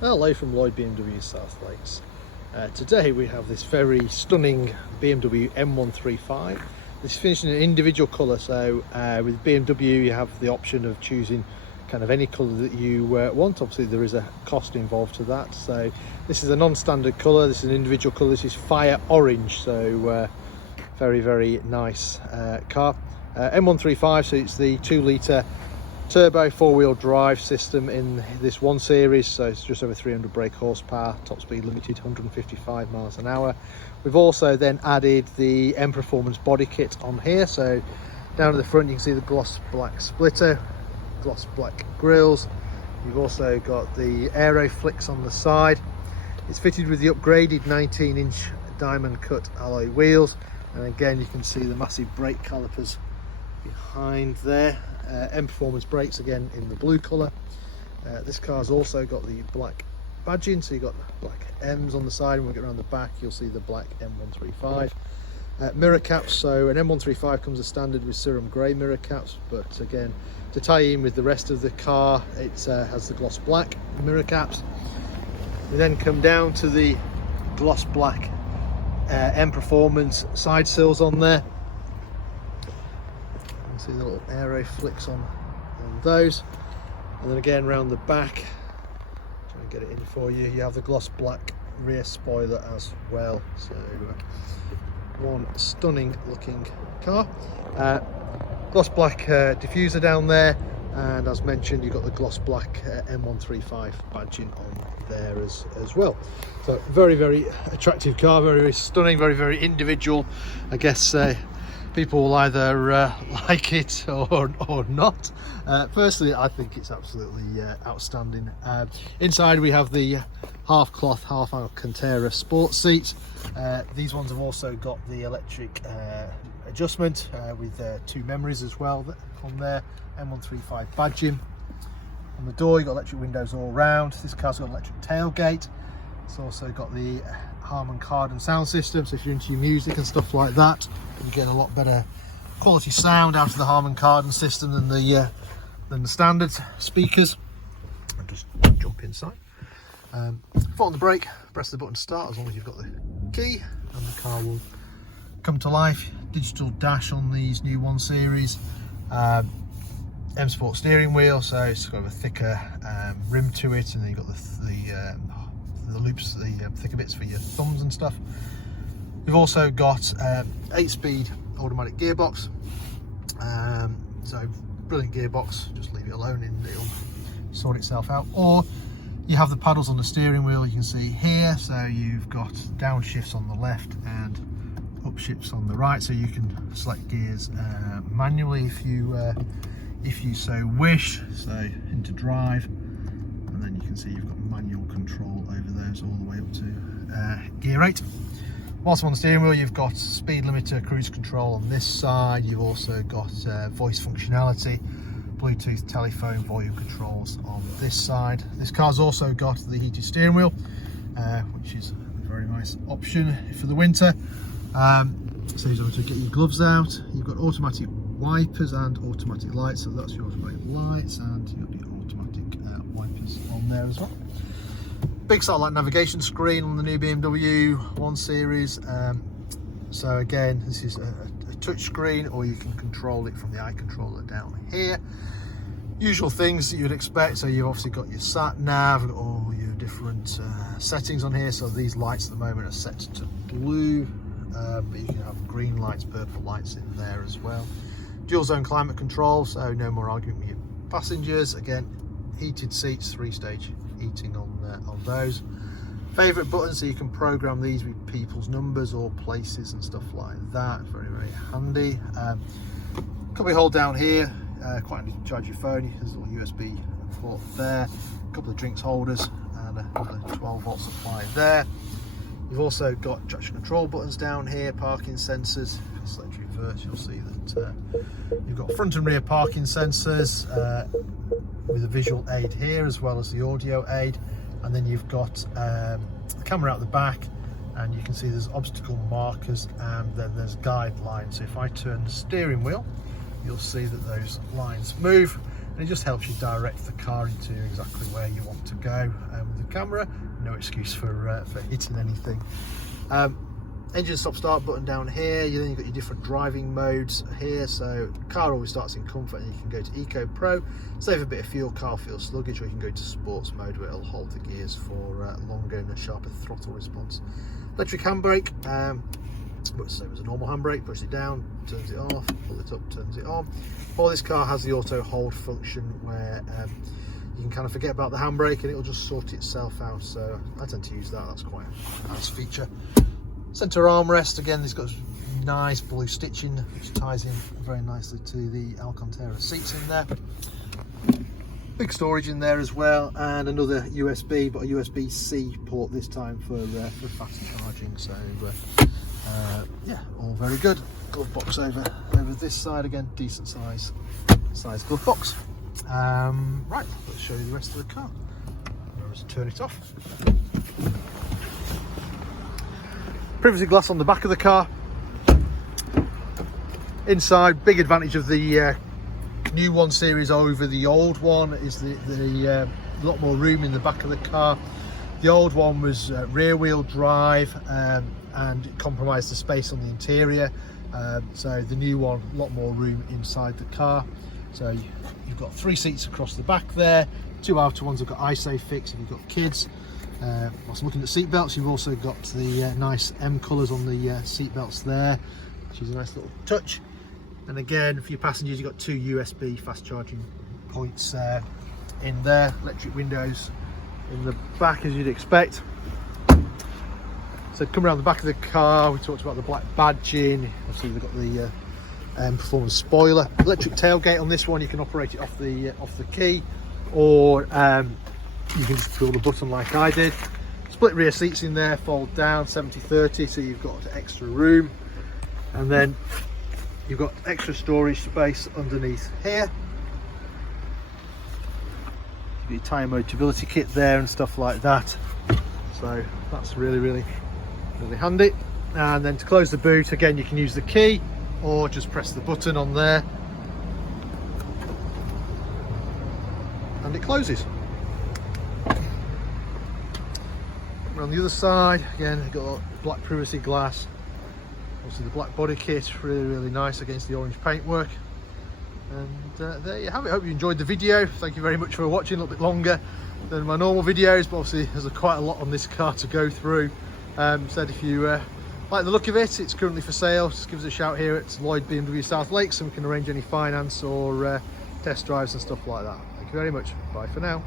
Hello from Lloyd BMW South Lakes. Today we have this very stunning BMW M135. This is finished in an individual colour, so with BMW you have the option of choosing kind of any colour that you want. Obviously there is a cost involved to that, so this is a non-standard colour, this is an individual colour, this is fire orange, so very nice car. M135, so it's the 2-litre turbo 4-wheel drive system in this 1 series, so it's just over 300 brake horsepower, top speed limited 155 miles an hour. We've also then added the M Performance body kit on here, so down at the front you can see the gloss black splitter, gloss black grills. You've also got the aero flicks on the side. It's fitted with the upgraded 19-inch diamond cut alloy wheels, and again you can see the massive brake calipers behind there. M Performance brakes again in the blue colour. This car's also got the black badging, so you've got black M's on the side, and when we get around the back you'll see the black M135 mirror caps. So an M135 comes as standard with serum grey mirror caps, but again to tie in with the rest of the car it has the gloss black mirror caps. We then come down to the gloss black M Performance side sills on there. See the little aero flicks on those, and then again round the back, try and get it in for you, you have the gloss black rear spoiler as well. So one stunning looking car. Gloss black diffuser down there, and as mentioned you've got the gloss black M135 badging on there as well. So very attractive car, very stunning, very individual. I guess people will either like it or not. Personally, I think it's absolutely outstanding. Inside we have the half cloth, half Alcantara sport seats. These ones have also got the electric adjustment with 2 memories as well on there. M135 badging. On the door you've got electric windows all round. This car's got an electric tailgate. It's also got the Harman Kardon sound system, so if you're into your music and stuff like that, you get a lot better quality sound out of the Harman Kardon system than the standard speakers. I'll just jump inside. Foot on the brake, press the button to start as long as you've got the key, and the car will come to life. Digital dash on these new 1 series. M Sport steering wheel, so it's got a thicker rim to it, and then you've got the loops, the thicker bits for your thumbs and stuff. We've also got 8-speed automatic gearbox, so brilliant gearbox, just leave it alone and it'll sort itself out. Or you have the paddles on the steering wheel, you can see here, so you've got downshifts on the left and upshifts on the right, so you can select gears manually if you so wish. So into drive, and then you can see you've got manual control over those all the way up to gear 8. Whilst on the steering wheel you've got speed limiter, cruise control on this side. You've also got voice functionality, Bluetooth telephone, volume controls on this side. This car's also got the heated steering wheel, which is a very nice option for the winter. So you don't have to get your gloves out. You've got automatic wipers and automatic lights, so that's your automatic lights, and you've got the automatic wipers on there as well. Big satellite navigation screen on the new BMW 1 series. So again, this is a touch screen, or you can control it from the eye controller down here. Usual things that you'd expect, so you've obviously got your sat nav and all your different settings on here. So these lights at the moment are set to blue, but you can have green lights, purple lights in there as well. Dual zone climate control, so no more arguing with your passengers. Again, heated seats, 3-stage heating on those. Favourite buttons, so you can program these with people's numbers or places and stuff like that. Very handy. Couple hold down here, quite handy to charge your phone. There's a little USB port there. A couple of drinks holders and a 12-volt supply there. You've also got traction control buttons down here, parking sensors. If you select reverse, you'll see that you've got front and rear parking sensors with a visual aid here, as well as the audio aid. And then you've got the camera out the back, and you can see there's obstacle markers, and then there's guidelines. So if I turn the steering wheel, you'll see that those lines move. and it just helps you direct the car into exactly where you want to go. With the camera, no excuse for hitting anything. Engine stop start button down here. Then you've got your different driving modes here. So the car always starts in comfort, and you can go to Eco Pro, save a bit of fuel, car feels sluggish, or you can go to sports mode where it'll hold the gears for longer and a sharper throttle response. Electric handbrake, but same as a normal handbrake, push it down, turns it off, pull it up, turns it on. Or this car has the auto hold function where you can kind of forget about the handbrake and it'll just sort itself out. So I tend to use that, that's quite a nice feature. Centre armrest, again, it's got nice blue stitching which ties in very nicely to the Alcantara seats in there. Big storage in there as well, and another USB, but a USB-C port this time for fast charging. So yeah, all very good. Glove box over this side, again, decent size glove box. Right, let's show you the rest of the car. Let's turn it off. Privacy glass on the back of the car. Inside, big advantage of the new 1 Series over the old one is the lot more room in the back of the car. The old one was rear wheel drive and it compromised the space on the interior. So the new one, a lot more room inside the car. So you've got 3 seats across the back there. 2 outer ones have got iSafeFix if you've got kids. Whilst looking at seat belts, you've also got the nice M colours on the seat belts there, which is a nice little touch. And again, for your passengers, you've got 2 USB fast charging points in there. Electric windows in the back, as you'd expect. So come around the back of the car, we talked about the black badging. Obviously they've got the performance spoiler. Electric tailgate on this one, you can operate it off the key, or you can just pull the button like I did. Split rear seats in there, fold down 70/30, so you've got extra room. And then you've got extra storage space underneath here. Your tyre motability kit there and stuff like that. So that's really handy. And then to close the boot, again, you can use the key or just press the button on there and it closes. On the other side, again, you've got black privacy glass. Also the black body kit, really nice against the orange paintwork. And there you have it. Hope you enjoyed the video. Thank you very much for watching. A little bit longer than my normal videos, but obviously there's quite a lot on this car to go through. Said if you like the look of it, it's currently for sale. Just give us a shout here at Lloyd BMW South Lakes and we can arrange any finance or test drives and stuff like that. Thank you very much. Bye for now.